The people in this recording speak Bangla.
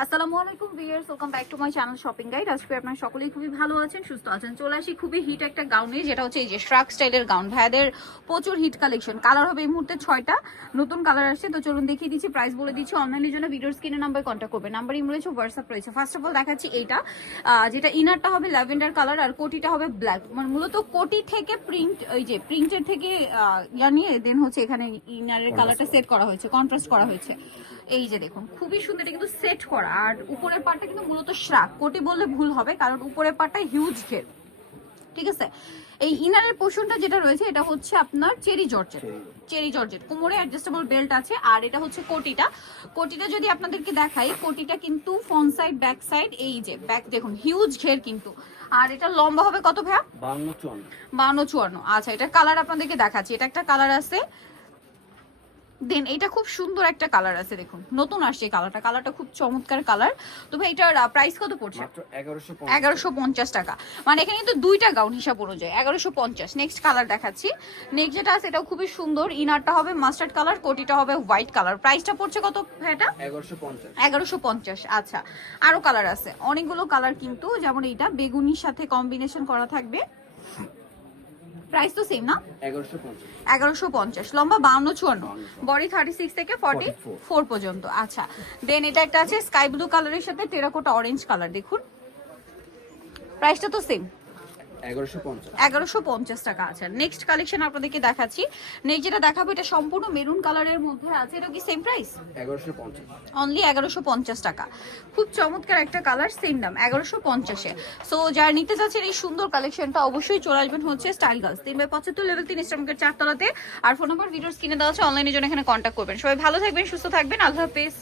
আসসালামু আলাইকুম viewers, welcome back to my channel shopping guide. আজকে আপনারা সকলেই খুবই ভালো আছেন, সুস্থ আছেন। চলে আসি খুবই হিট একটা গাউনে, যেটা হচ্ছে এই যে শ্রাক স্টাইলের গাউন। ভাইয়াদের প্রচুর হিট কালেকশন, কালার হবে এই মুহূর্তে 6টা নতুন কালার আসছে। তো চলুন দেখিয়ে দিচ্ছি, প্রাইস বলে দিচ্ছি। অনলাইনের জন্য ভিডিওর স্ক্রিনে নাম্বার কন্ট্যাক্ট করবে, নাম্বার ইম রয়েছে, হোয়াটসঅ্যাপ রয়েছে। ফার্স্ট অফ অল দেখাচ্ছি এইটা, যেটা ইনারটা হবে ল্যাভেন্ডার কালার আর কোটিটা হবে ব্ল্যাক। মানে মূলত কোটি থেকে প্রিন্ট, ওই যে প্রিন্টের থেকে ইয়া নিয়ে দেন হচ্ছে এখানে ইনারের কালারটা সেট করা হয়েছে, কন্ট্রাস্ট করা হয়েছে। এই যে দেখুন খুবই সুন্দর, এটা কিন্তু সেট করা। আর উপরের পার্টটা কিন্তু মূলত শ্রাক, কোটি বললে ভুল হবে কারণ উপরের পার্টটা হিউজ ঘের, ঠিক আছে। এই ইনারের পোর্শনটা যেটা রয়েছে এটা হচ্ছে আপনার চেরি জর্জেট, কোমরে অ্যাডজাস্টেবল বেল্ট আছে। আর এটা হচ্ছে কোটিটা যদি আপনাদেরকে দেখাই, কোটিটা কিন্তু ফ্রন্ট সাইড ব্যাক সাইড, এই যে ব্যাক দেখুন হিউজ ঘের কিন্তু। আর এটা লম্বা হবে কত ভাইয়া? 52-54। আচ্ছা, এটা কালার আপনাদেরকে দেখাচ্ছি। এটা একটা কালার আছে, দেন এটা খুব সুন্দর একটা কালার আছে, দেখুন নতুন আসছে কালারটা খুব চমৎকার কালার। তো ভাই এটার প্রাইস কত পড়ছে? মাত্র 1150 টাকা। মানে এখানে কিন্তু দুইটা গাউন হিসাব অনুযায়ী 1150। নেক্সট কালার দেখাচ্ছি। নেক্সট যেটা আছে এটাও খুবই সুন্দর, ইনারটা হবে মাস্টার্ড কালার, কোটিটা হবে হোয়াইট কালার। প্রাইসটা পড়ছে কত এটা? 1150। আচ্ছা, আরো কালার আছে, অনেকগুলো কালার কিন্তু, যেমন এইটা বেগুনির সাথে কম্বিনেশন করা থাকবে। প্রাইস তো সেম না? 1150। লম্বা 52-54, বডি 36 থেকে 44 পর্যন্ত। আচ্ছা, দেন এটা একটা আছে স্কাই ব্লু কালারের সাথে টেরাকোটা অরেঞ্জ কালার, দেখুন প্রাইসটা তো সেম, 1150 টাকা। আচ্ছা, নেক্সট কালেকশন আপনাদেরকে দেখাচ্ছি। নেক্সট যেটা দেখাবো এটা সম্পূর্ণ মেরুন কালারের মধ্যে আছে, এটা কি সেম প্রাইস? 1150 অনলি 1150 টাকা। খুব চমৎকার একটা কালার, সেম দাম 1150-এ। সো যারা নিতে চাচ্ছেন এই সুন্দর কালেকশনটা অবশ্যই চলে আসবেন হচ্ছে স্টাইল গার্লস 3/75 লেভেল 3 ইস্টার্নমার্কেট 4 তলাতে। আর ফোন নাম্বার ভিডিওর স্ক্রিনে দেওয়া আছে, অনলাইনের জন্য এখানে কন্ট্যাক্ট করবেন। সবাই ভালো থাকবেন, সুস্থ থাকবেন, আল্লাহ হাফেজ।